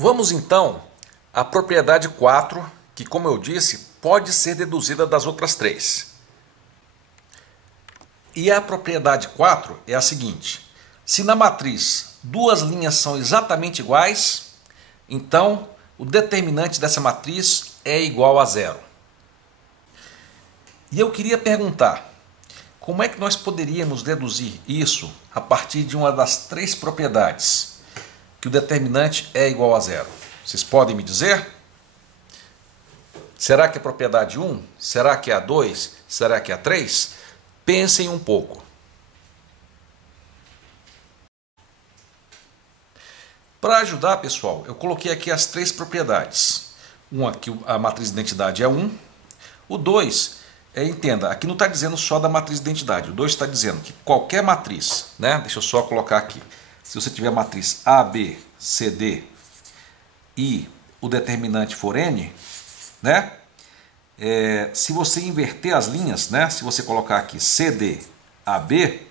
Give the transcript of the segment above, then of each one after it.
Vamos então à propriedade 4, que, como eu disse, pode ser deduzida das outras três. E a propriedade 4 é a seguinte: se na matriz duas linhas são exatamente iguais, então o determinante dessa matriz é igual a zero. E eu queria perguntar, como é que nós poderíamos deduzir isso a partir de uma das três propriedades? Que o determinante é igual a zero. Vocês podem me dizer? Será que é a propriedade 1? Será que é a 2? Será que é a 3? Pensem um pouco. Para ajudar, pessoal, eu coloquei aqui as três propriedades. Uma, que a matriz de identidade é 1. O 2, entenda, aqui não está dizendo só da matriz de identidade. O 2 está dizendo que qualquer matriz, né? Deixa eu só colocar aqui. Se você tiver a matriz A, B, C, D e o determinante for N, né? Se você inverter as linhas, né? Se você colocar aqui C, D, A, B,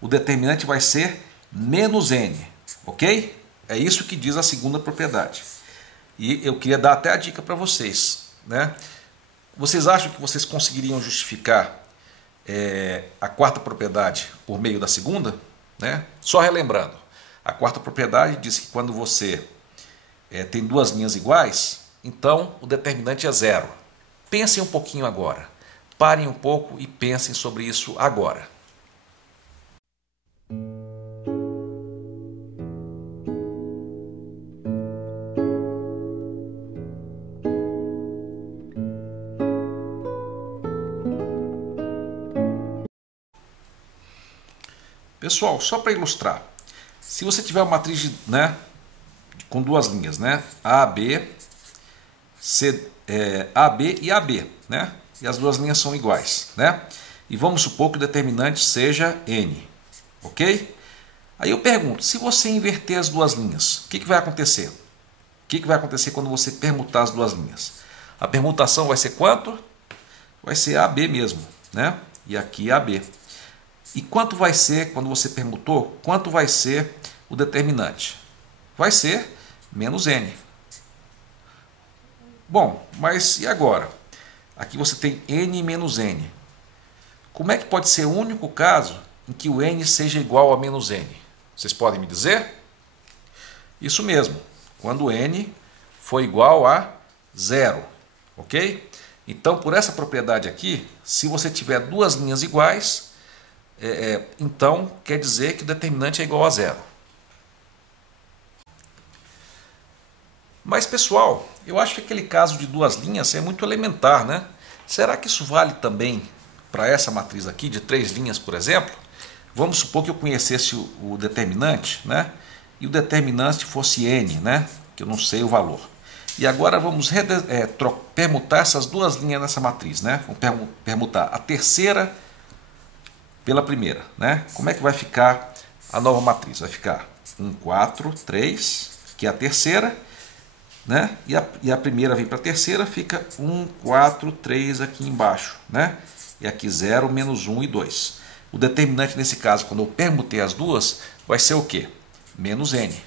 o determinante vai ser menos N, ok? É isso que diz a segunda propriedade. E eu queria dar até a dica para vocês, né? Vocês acham que vocês conseguiriam justificar a quarta propriedade por meio da segunda? Né? Só relembrando, a quarta propriedade diz que quando você tem duas linhas iguais, então o determinante é zero. Pensem um pouquinho agora. Parem um pouco e pensem sobre isso agora. Pessoal, só para ilustrar, se você tiver uma matriz com duas linhas, né? A, B, C, A, B e AB, né? E as duas linhas são iguais, né? E vamos supor que o determinante seja N, ok? Aí eu pergunto, se você inverter as duas linhas, o que vai acontecer? O que vai acontecer quando você permutar as duas linhas? A permutação vai ser quanto? Vai ser AB mesmo, né? E aqui AB. E quanto vai ser, quando você permutou, quanto vai ser o determinante? Vai ser menos N. Bom, mas e agora? Aqui você tem N menos N. Como é que pode ser o único caso em que o N seja igual a menos N? Vocês podem me dizer? Isso mesmo, quando N for igual a zero, ok? Então, por essa propriedade aqui, se você tiver duas linhas iguais, então quer dizer que o determinante é igual a zero. Mas, pessoal, eu acho que aquele caso de duas linhas é muito elementar, né? Será que isso vale também para essa matriz aqui, de três linhas, por exemplo? Vamos supor que eu conhecesse o determinante, né? E o determinante fosse N, né? Que eu não sei o valor. E agora vamos permutar essas duas linhas nessa matriz, né? Vamos permutar a terceira pela primeira, né? Como é que vai ficar a nova matriz? Vai ficar 1, 4, 3, que é a terceira, né? E a primeira vem para a terceira, fica 1, 4, 3 aqui embaixo, né? E aqui 0, menos 1 e 2. O determinante nesse caso, quando eu permutei as duas, vai ser o quê? Menos N.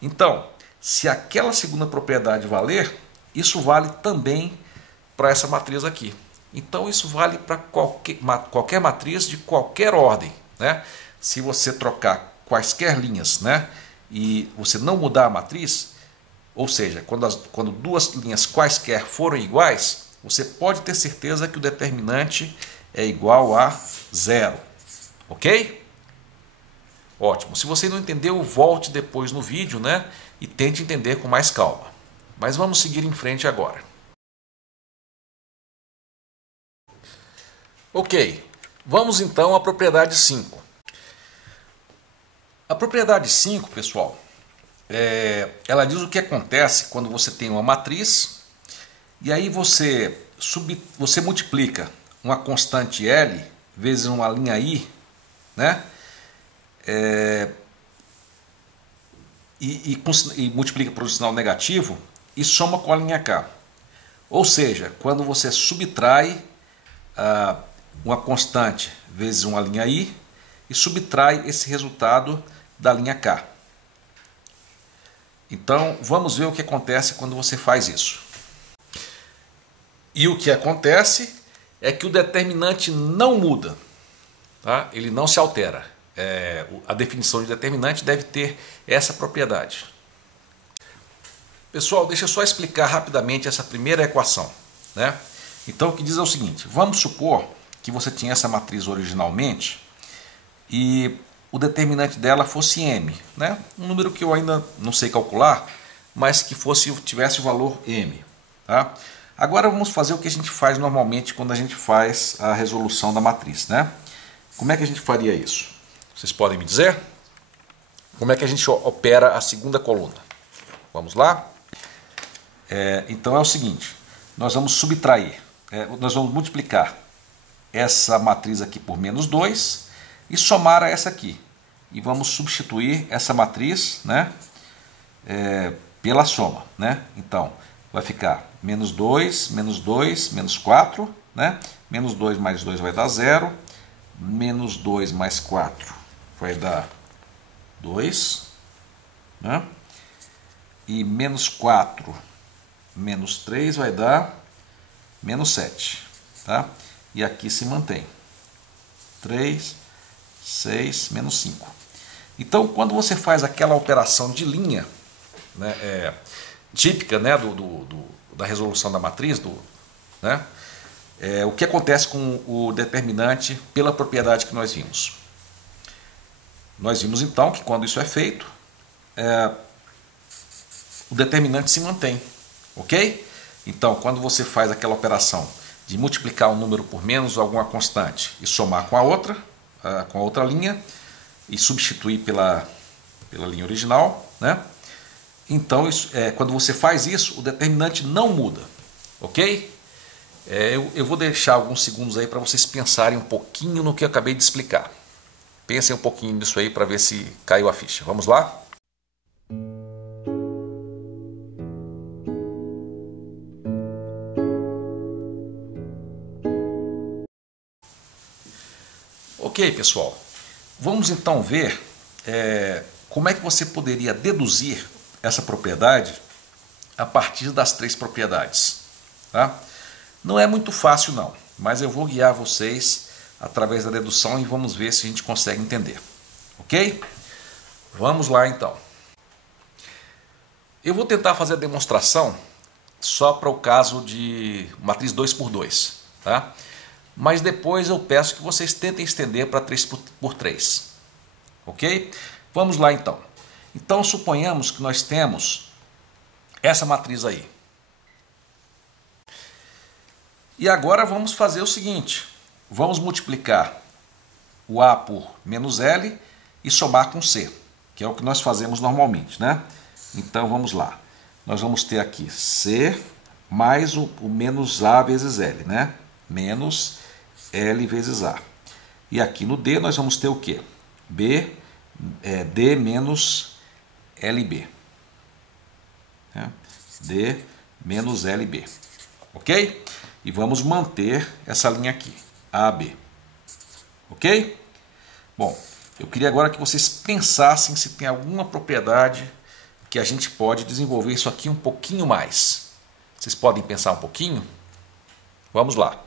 Então, se aquela segunda propriedade valer, isso vale também para essa matriz aqui. Então isso vale para qualquer matriz de qualquer ordem, né? Se você trocar quaisquer linhas, né, e você não mudar a matriz, ou seja, quando duas linhas quaisquer forem iguais, você pode ter certeza que o determinante é igual a zero, ok? Ótimo. Se você não entendeu, volte depois no vídeo, né, e tente entender com mais calma. Mas vamos seguir em frente agora. Ok, vamos então à propriedade 5. A propriedade 5, pessoal, ela diz o que acontece quando você tem uma matriz e aí você multiplica uma constante L vezes uma linha I, né? E multiplica por um sinal negativo e soma com a linha K. Ou seja, quando você subtrai uma constante vezes uma linha I e subtrai esse resultado da linha K. Então vamos ver o que acontece quando você faz isso. E o que acontece é que o determinante não muda, tá? Ele não se altera. A definição de determinante deve ter essa propriedade. Pessoal, deixa eu só explicar rapidamente essa primeira equação, né? Então o que diz é o seguinte: vamos supor que você tinha essa matriz originalmente e o determinante dela fosse m, né? Um número que eu ainda não sei calcular, mas que tivesse o valor m, tá? Agora vamos fazer o que a gente faz normalmente quando a gente faz a resolução da matriz, né? Como é que a gente faria isso? Vocês podem me dizer? Como é que a gente opera a segunda coluna? Vamos lá? Então é o seguinte, nós vamos subtrair, nós vamos multiplicar essa matriz aqui por menos 2 e somar a essa aqui. E vamos substituir essa matriz, né, pela soma, né? Então vai ficar menos 2, menos 4, né? Menos 2 mais 2 vai dar 0, menos 2 mais 4 vai dar 2, né? E menos 4 menos 3 vai dar menos 7, tá? E aqui se mantém 3, 6, menos 5. Então quando você faz aquela operação de linha, né, típica, né, da resolução da matriz, né, o que acontece com o determinante pela propriedade que nós vimos? Nós vimos então que quando isso é feito, o determinante se mantém, ok? Então quando você faz aquela operação de multiplicar um número por menos alguma constante e somar com a outra linha e substituir pela linha original, né? Então quando você faz isso, o determinante não muda, ok? Eu vou deixar alguns segundos aí para vocês pensarem um pouquinho no que eu acabei de explicar. Pensem um pouquinho nisso aí para ver se caiu a ficha. Vamos lá? Ok, pessoal. Vamos então ver como é que você poderia deduzir essa propriedade a partir das três propriedades, tá? Não é muito fácil não, mas eu vou guiar vocês através da dedução e vamos ver se a gente consegue entender, ok? Vamos lá então. Eu vou tentar fazer a demonstração só para o caso de matriz 2 por 2, tá? Mas depois eu peço que vocês tentem estender para 3 por 3, ok? Vamos lá então. Então suponhamos que nós temos essa matriz aí. E agora vamos fazer o seguinte, vamos multiplicar o A por menos L e somar com C, que é o que nós fazemos normalmente, né? Então vamos lá, nós vamos ter aqui C mais o menos A vezes L, né? Menos L vezes A. E aqui no D nós vamos ter o quê? D menos LB. D menos LB. Ok? E vamos manter essa linha aqui, AB. Ok? Bom, eu queria agora que vocês pensassem se tem alguma propriedade que a gente pode desenvolver isso aqui um pouquinho mais. Vocês podem pensar um pouquinho? Vamos lá.